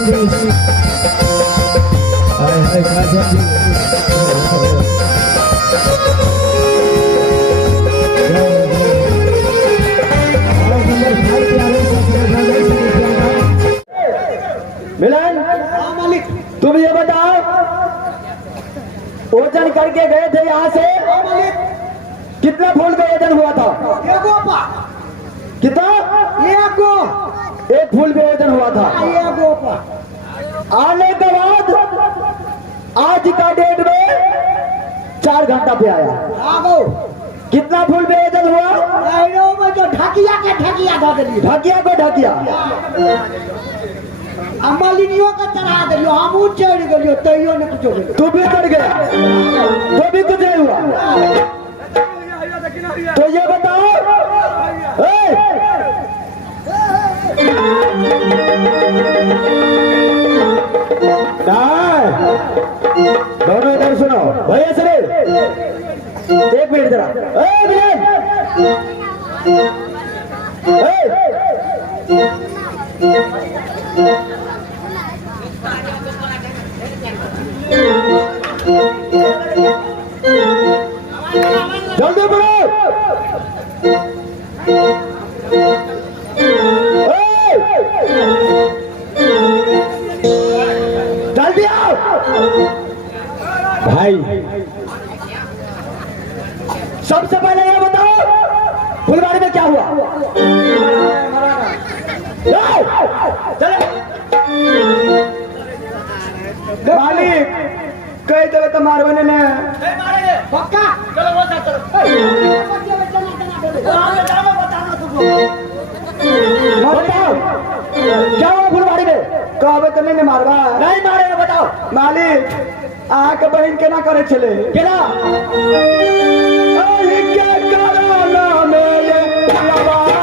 मिलन, तुम ये बताओ, ओजन करके गए थे यहाँ से, कितना फूल का ओजन हुआ था? कितना? एक फूल पे ओजन हुआ था। आने के बाद आज का डेट में 4 घंटा पे आया। कितना फूल पे ओजन हुआ? ढकिया को ढकिया अम्मालिनियों का चढ़ा दियो, हम चढ़ गलियो, तैयो ने कुछ तू भी चढ़ गया तो भी कुछ नहीं हुआ। तो ये बताओ, दोनों इधर सुनो भैया सर, एक मिनट जरा। जल्दी बढ़ो, जल्दी आओ भाई। सबसे पहले ये बताओ, फुलवाड़ी में क्या हुआ? मालिक कई देवे तो मारवाने ने पक्का चलो वो चलो बताओ क्या हुआ फुलवाड़ी में? कहवे तो नहीं मारवा, नहीं मारे। बताओ मालिक, आके बहन के ना करे चले केना? क्या कराना मेरे लवाए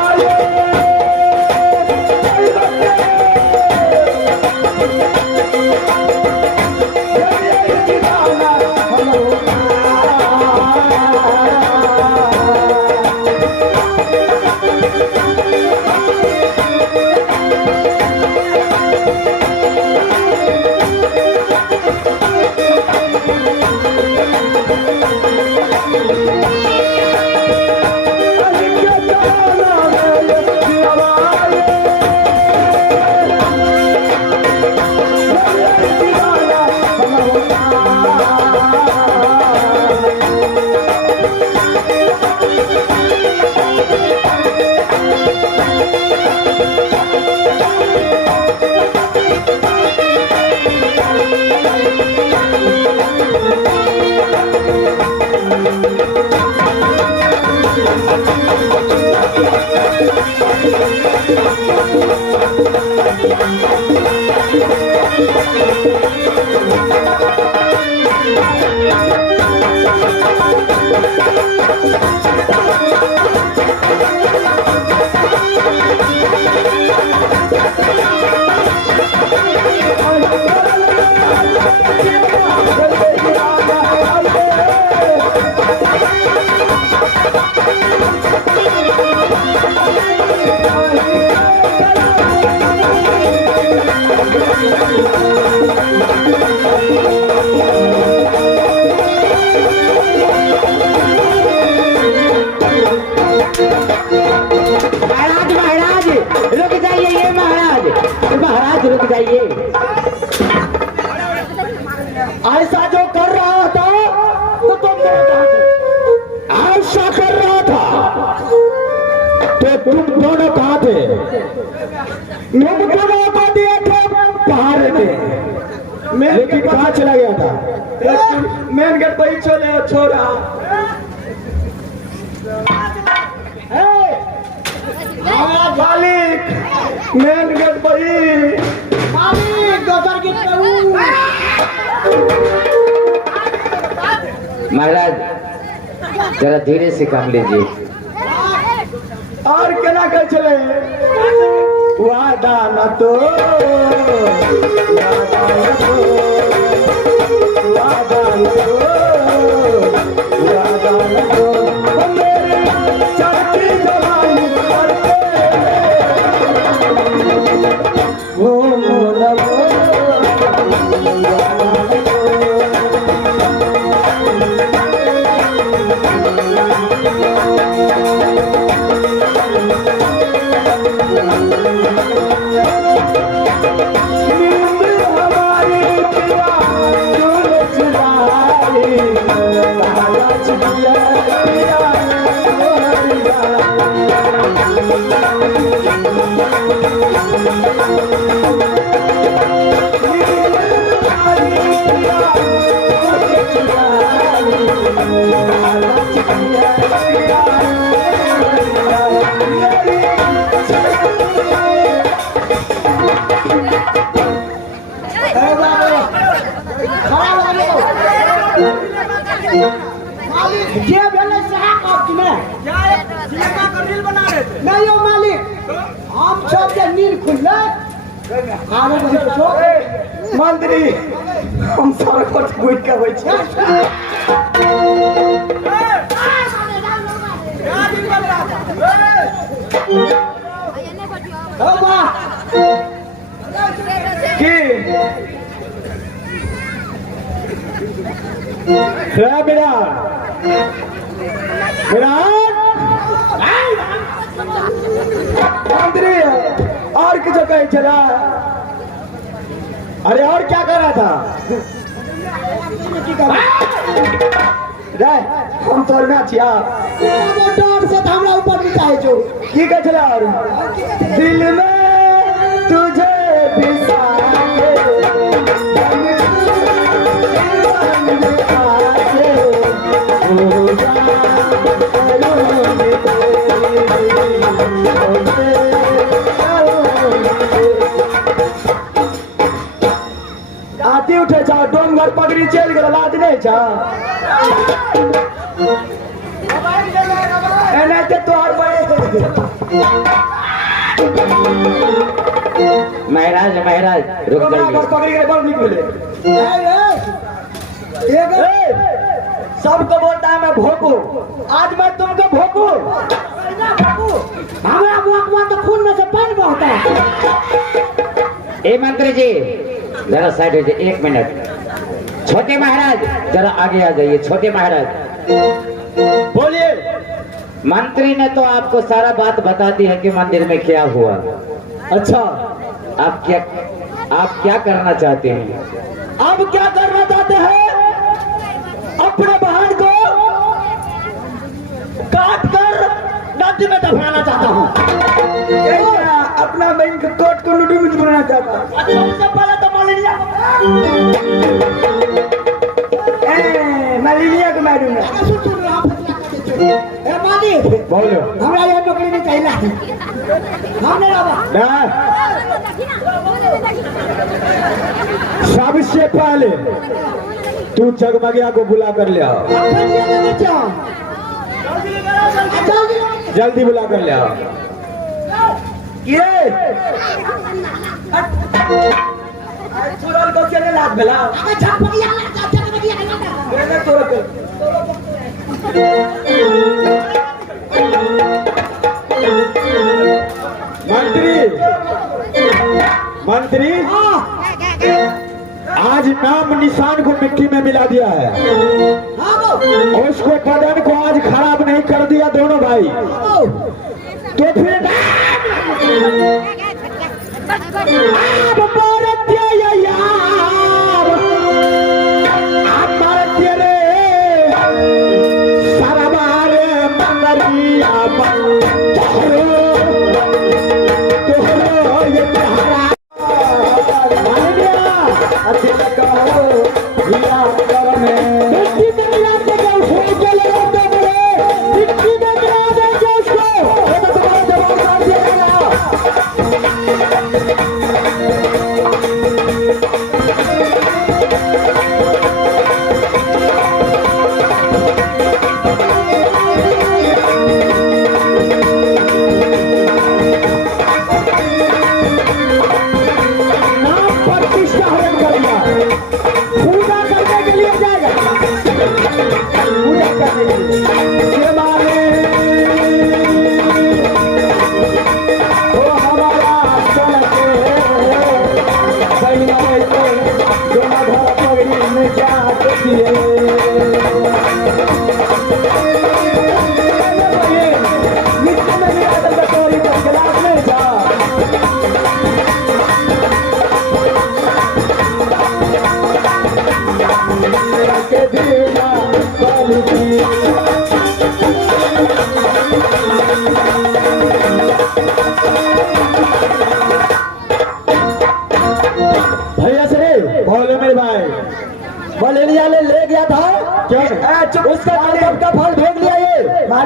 रुक जाइए। ऐसा जो कर रहा था तो तुम ऐसा कर रहा था तो तुम दोनों कहाँ थे? तुम दोनों को दिए थे बाहर थे, लेकिन कहाँ चला गया था? मेन गेट पर ही चले छोड़ा। मालिक मेन गेट पर ही, मालिक दोसर गेट पर। महाराज जरा धीरे से काम लीजिए। और क्या कर चले? वादा न तो, वादा न तो, वादा न तो, वादा न तो, मेरे चढ़ती जवानी पर वो मोला ये भेले साहब आपकी में सिनेमा का रील बना रहे थे। नहीं हो मालिक हम सब के नील खुले आगे मुझे पूछो मंत्री हम सारा खर्च बुझ के होइ छै क्या रील बन रहा था? हो बा की है मेरा मंत्री और किसी कहे चला अरे और क्या कर रहा था रे हम तोर में छिया डर से हमरा ऊपर भी चाहे जो की कह चला और दिल में तुझे बिसा के आती उठे छा डोंगर पगड़ी चल गए लाज नहीं छा एने ते तोहर महाराज महाराज रुक जाइए। पकड़ी गए बड़ निकले ये सबको बोलता है मैं भोंकू आज मैं तुमको भोंकू हमरा मुआ तो खून में से पानी बहता है ए मंत्री जी जरा साइड हो जाइए 1 मिनट। छोटे महाराज जरा आगे आ जाइए। छोटे महाराज बोलिए मंत्री ने तो आपको सारा बात बता दी है कि मंदिर में क्या हुआ। अच्छा आप क्या करना चाहते हैं? अब क्या करना चाहते हैं अपने बहन को काट कर नदी में दफनाना चाहता हूँ अपना बहन को कोट को लुडू में बनाना चाहता हूँ सबसे पहले तो मलेरिया को मारूंगा ए मादी बोलो हमरा ये नौकरी नहीं चाहिए हमने रहा ना सबसे पहले तू जगमगिया को बुला कर ले आओ जल्दी बुला कर ले आओ ये चुराल को चले लाग बेला मैंने तो मंत्री आज नाम निशान को मिट्टी में मिला दिया है उसको बदन को आज खराब नहीं कर दिया दोनों भाई तो फिर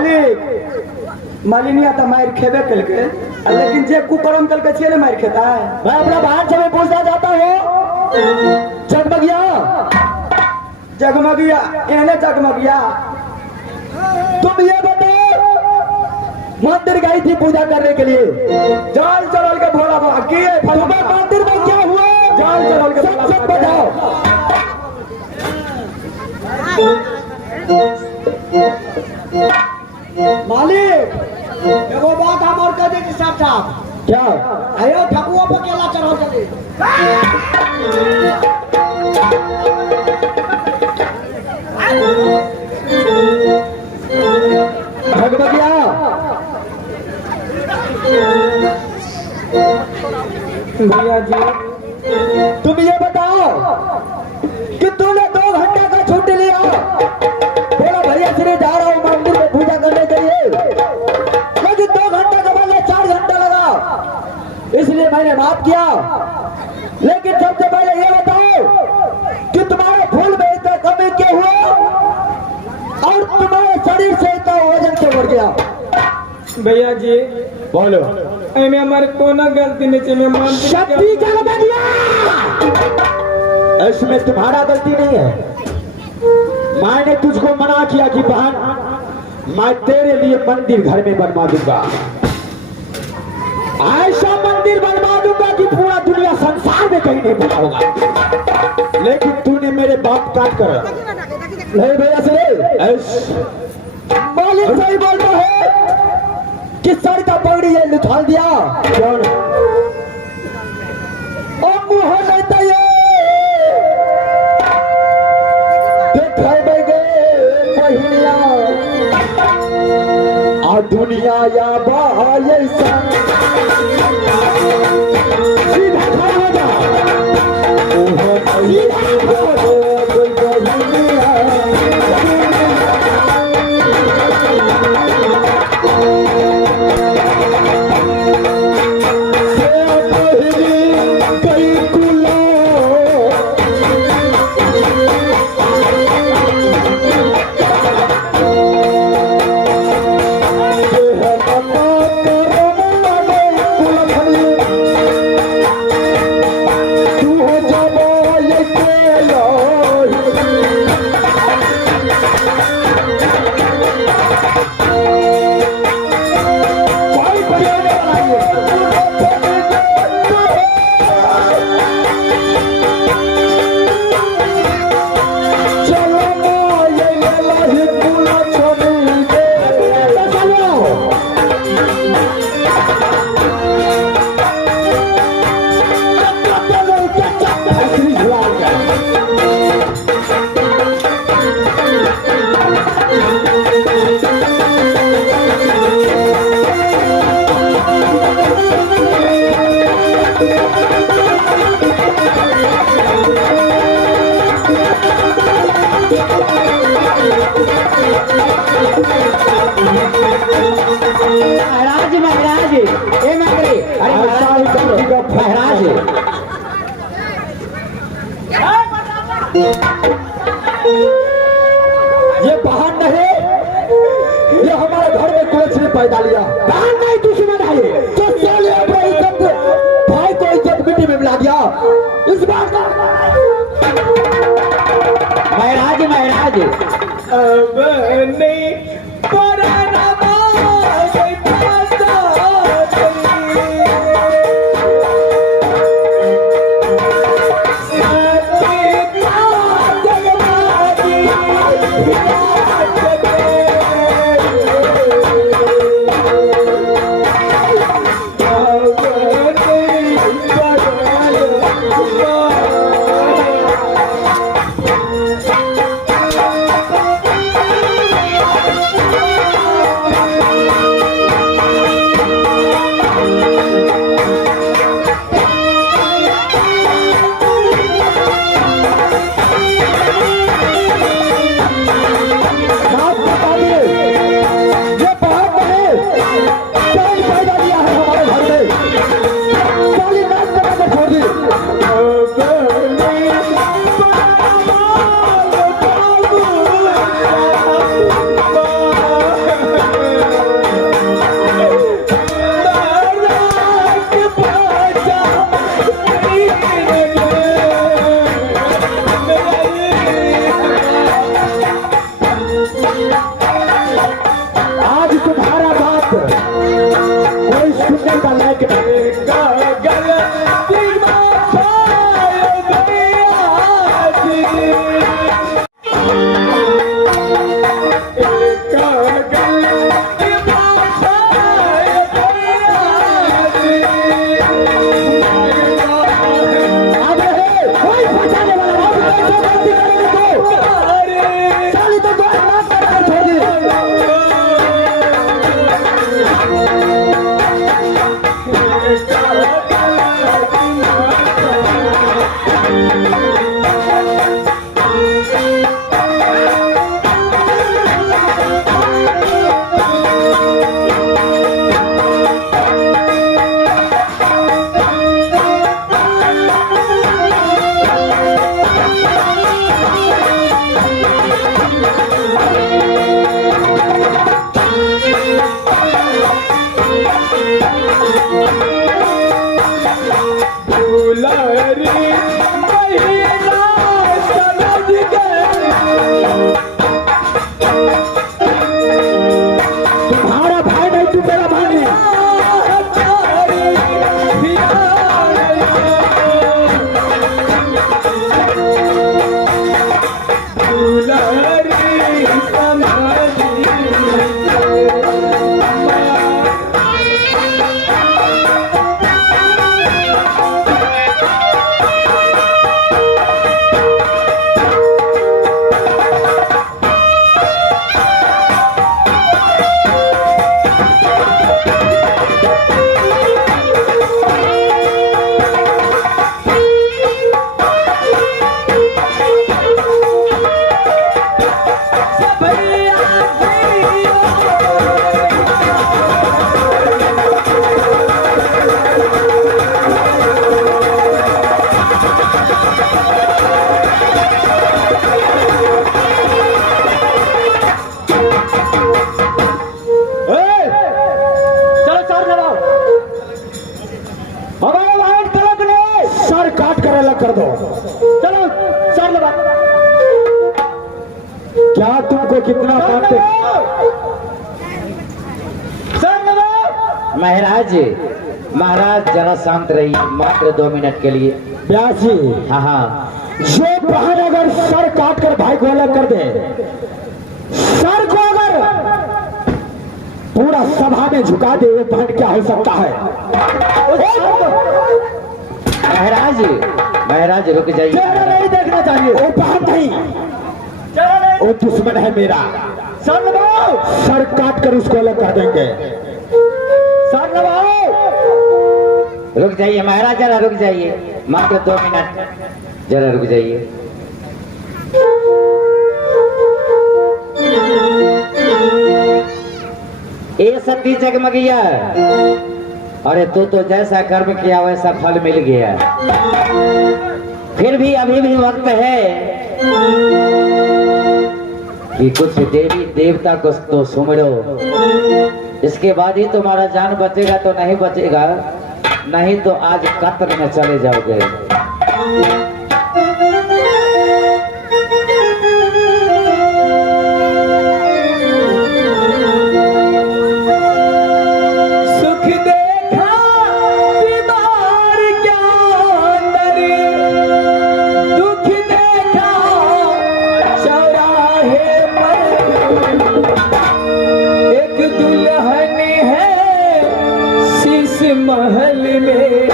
मालिक मालिनिया तो मार खेबे कल के लेकिन जे कुकर्म कल के छे मार खाता है। मैं अपना बहन से भी पूछना चाहता हूँ, जगमगिया जगमगिया एने जगमगिया तुम ये बताओ, मंदिर गई थी पूजा करने के लिए, जाल चढ़ल के भोला बाबा की तुम्हें मंदिर में क्या हुआ? जाल चढ़ल के सब सब बताओ। मालिक एगो बात हम और कह दे कि साफ साफ क्या? आयो ठकुआ पर केला चढ़ाओ जल्दी। जगमगिया भैया जी तुम ये बताओ कि तूने 2 घंटे का छुट्टी लिया, बोला भैया श्री जा रहा हूँ मंदिर में पूजा करने के लिए, लेकिन 2 घंटे के बदले 4 घंटा लगा, इसलिए मैंने माफ किया। लेकिन सबसे पहले ये बताओ कि तुम्हारे फूल में इतना कमी क्यों हुआ और तुम्हारे शरीर से इतना वजन क्यों बढ़ गया? भैया जी बोलो। एमे हमारे कोनो गलती नहीं है। मैं शक्ति जगमगिया, इसमें तुम्हारा गलती नहीं है। मैंने तुझको मना किया कि बहन मैं तेरे लिए मंदिर घर में बनवा दूंगा, ऐसा मंदिर बनवा दूंगा कि पूरा दुनिया संसार में कहीं नहीं बना होगा, लेकिन तूने मेरे बाप काट कर नहीं भैया से मालिक सही बोलता है कि सर का पगड़ी ये लुथाल दिया। कौन? ओ मुँह लेता ये महिला आ दुनिया या बायसा सीधा खड़ा हो जा। ओहो महाराज महाराज ए मंत्री, अरे महाराज ये बहन नहीं, ये हमारे घर में कुछ ने पैदा लिया। बहन नहीं दुश्मन है ये, तो साले अपने इज्जत भाई को इज्जत मिट्टी में मिला दिया। इस बात का महाराज महाराज अब नहीं पुराना चलो सर लगाओ। हमारे वाइट कलर ने सर काट कर अलग कर दो। चलो सर लगाओ। क्या तुमको कितना मानते? सर लगाओ। महाराज महाराज जरा शांत रहिए, मात्र 2 मिनट के लिए। व्यास जी, हाँ हाँ, ये बहन अगर सर काट कर भाई को अलग कर दे, सर को अगर पूरा सभा में झुका दे, ये बहन क्या हो सकता है? महाराज महाराज रुक जाइए। चेहरा नहीं देखना चाहिए। वो बहन नहीं, वो दुश्मन है मेरा। सर लगाओ। सर काट कर उसको अलग कर देंगे। सर लगाओ। रुक जाइए महाराज, जरा रुक जाइए, मात्र 2 मिनट, जरा रुक जाइए। ए सती जगमगिया, अरे तू तो जैसा कर्म किया वैसा फल मिल गया, फिर भी अभी भी वक्त है कि कुछ देवी देवता को तो सुमरो, इसके बाद ही तुम्हारा जान बचेगा तो नहीं बचेगा, नहीं तो आज कत्ल में चले जाओगे। सुख देखा बीमार क्या अंदर, दुख देखा चौराहे पर, एक दुल्हन है शीश महल में,